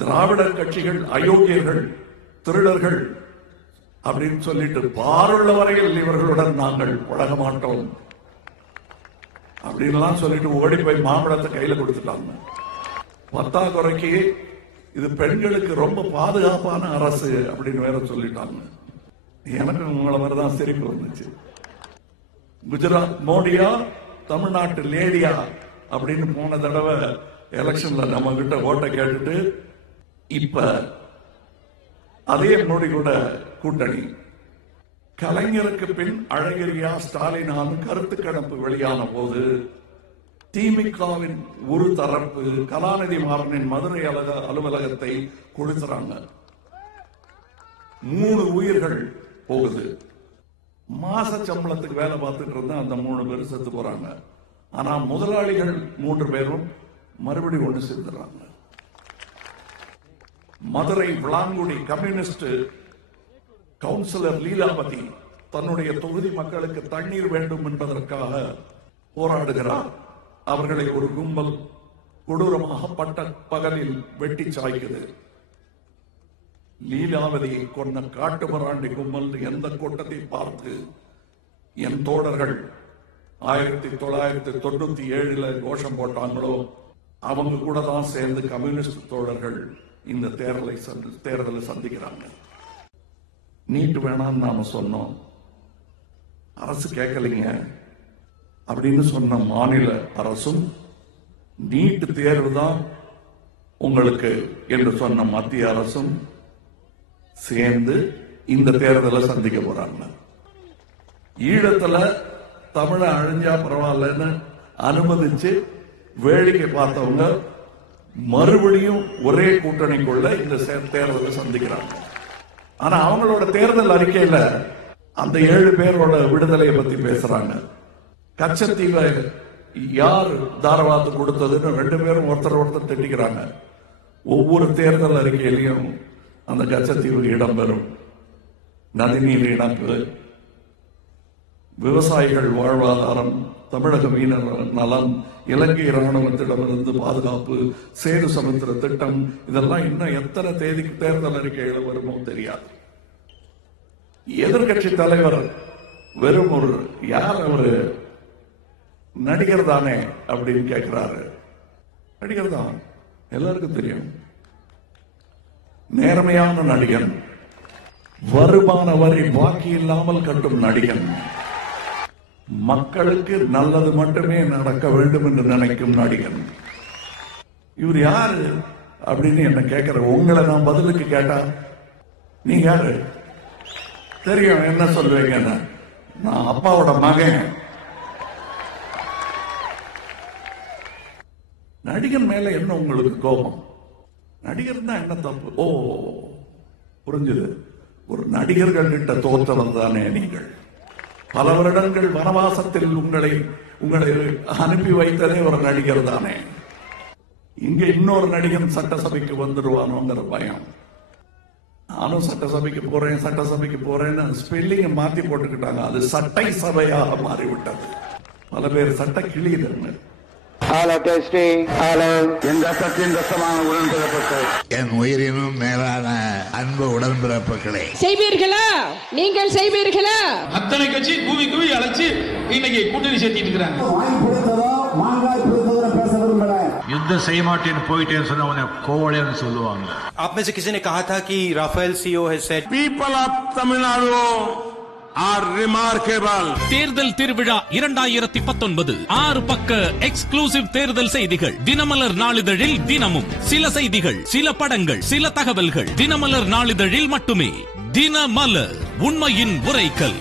திராவிடர் கட்சிகள் அயோக்கியர்கள், திருடர்கள் அப்படின்னு சொல்லிட்டு பாருள்ள வரையில் இவர்களுடன் நாங்கள் பழக மாட்டோம் அப்படின்லாம் சொல்லிட்டு ஓடி போய் மாம்பழத்தை கையில கொடுத்துட்டாங்க. பத்தாக்குறைக்கு இது பெண்களுக்கு ரொம்ப பாதுகாப்பான அரசு அப்படின்னு வேற சொல்லிட்டாங்க. எனக்கு உங்களை மாதிரிதான் சிரிப்பு வந்துச்சு. குஜராத் மோடியா தமிழ்நாட்டு லேடியா அப்படின்னு போன தடவை எலெக்ஷன்ல நம்ம கிட்ட ஓட்ட கேட்டுட்டு இப்ப அதே மோடி கூட கூட்டணி. கலைஞருக்கு பின் அழகிரியா ஸ்டாலினான கருத்து கணிப்பு வெளியான போது திமுகவின் ஒரு தரப்பு கலாநிதி மாறனின் மதுரை அலுவலகத்தை கொளுத்துறாங்க. 3 உயிர்கள் போகுது. மாச சம்பளத்துக்கு வேலை பார்த்துட்டு இருந்த அந்த 3 பேர் செத்து போறாங்க. ஆனா முதலாளிகள் 3 பேரும் மறுபடியும் ஒன்று சேர்ந்துறாங்க. மதுரை விளாங்குடி கம்யூனிஸ்ட் கவுன்சிலர் லீலாவதி தன்னுடைய தொகுதி மக்களுக்கு தண்ணீர் வேண்டும் என்பதற்காக போராடுகிறார். அவர்களை ஒரு கும்பல் கொடூரமாக பட்ட பகலில் வெட்டி சாய்க்குது. லீலாவதியை கொண்ட காட்டுமராண்டி கும்பல் எந்த கூட்டத்தை பார்த்து என் தோழர்கள் 1997 கோஷம் போட்டாங்களோ அவங்க கூட தான் சேர்ந்து கம்யூனிஸ்ட் தோழர்கள் இந்த தேர்தலை சந்திக்கிறாங்க. நீட் வேணாம்னு நாம சொன்னோம், அரசு கேட்கலைங்க அப்படின்னு சொன்ன மாநில அரசும் நீட் தேர்வு தான் உங்களுக்கு என்று சொன்ன மத்திய அரசும் சேர்ந்து இந்த தேர்தலை சந்திக்க போறாங்க. ஈழத்துல தமிழ அழிஞ்சா பரவாயில்லன்னு அனுமதிச்சு வேடிக்கை பார்த்தவங்க மறுபடியும் ஒரே கூட்டணிக்குள்ள இந்த தேர்தலை சந்திக்கிறாங்க. ஆனா அவங்களோட தேர்தல் அறிக்கையில அந்த 7 பேரோட விடுதலையை பத்தி பேசுறாங்க. கச்சத்தீவை யார் தாரவாத்து கொடுத்ததுன்னு 2 பேரும் ஒருத்தர் திட்டிக்கிறாங்க. ஒவ்வொரு தேர்தல் அறிக்கையிலையும் அந்த கச்சத்தீவு இடம்பெறும். நதிநீர் இணைப்பு, விவசாயிகள் வாழ்வாதாரம், தமிழக மீனவ நலன், இலங்கை ராணுவத்திடமிருந்து பாதுகாப்பு, சேது சமுத்திர திட்டம், இதெல்லாம் இன்னும் எத்தனை தேதிக்கு தேர்தல் அறிக்கைகள் வருமோ தெரியாது. எதிர்கட்சி தலைவர் வெறும் ஒரு யார் அவரு நடிகர் தானே அப்படின்னு கேட்கிறாரு. நடிகர் தான், எல்லாருக்கும் தெரியும். நேர்மையான நடிகன், வருமான வரி பாக்கி இல்லாமல் கட்டும் நடிகன், மக்களுக்கு நல்லது மட்டுமே நடக்க வேண்டும் என்று நினைக்கும் நடிகன். இவர் யாரு அப்படின்னு என்ன கேட்கிற உங்களை நான் பதிலுக்கு கேட்டா நீங்க யாரு தெரியும் என்ன சொல்லுவீங்க? நான் அப்பாவோட மகன். நடிகன் மேல என்ன உங்களுக்கு கோபம்? நடிகர் தான் என்ன தப்பு? ஓ புரிஞ்சுது. ஒரு நடிகர்கள் கிட்ட தோற்றவர் தானே நீங்கள். பல வருடங்கள் வனவாசத்தில் உங்களை அனுப்பி வைத்ததே ஒரு நடிகர் தானே. இங்க இன்னொரு நடிகன் சட்டசபைக்கு வந்துடுவானோங்கிற பயம். நானும் சட்டசபைக்கு போறேன்னு ஸ்பெல்லிங் மாத்தி போட்டுக்கிட்டாங்க. அது சட்டை சபையாக மாறிவிட்டது. பல பேர் சட்ட கிளியினர். என் உயிரினும் மேலான அன்பு உடன்பிறப்புகளே, செய்வீர்களா? நீங்கள் செய்வீர்களா? அத்தனை கட்சி கூவி அழைச்சு இன்னைக்கு கூட்டணி சேர்த்திட்டு இருக்கிறாங்க. யுத்தம் செய்ய மாட்டேன்னு போயிட்டேன்னு சொன்ன கோவலைன்னு சொல்லுவாங்க. आप में से किसी ने कहा था कि Rafale CEO has said people of Tamil Nadu are remarkable. தேர்தல் திருவிழா 2019 6 பக்க எக்ஸ்க்ளூசிவ் தேர்தல் செய்திகள். தினமலர் நாளிதழில் தினமும் சில செய்திகள், சில படங்கள், சில தகவல்கள். தினமலர் நாளிதழில் மட்டுமே. தினமலர், உண்மையின் உரைக்கல்.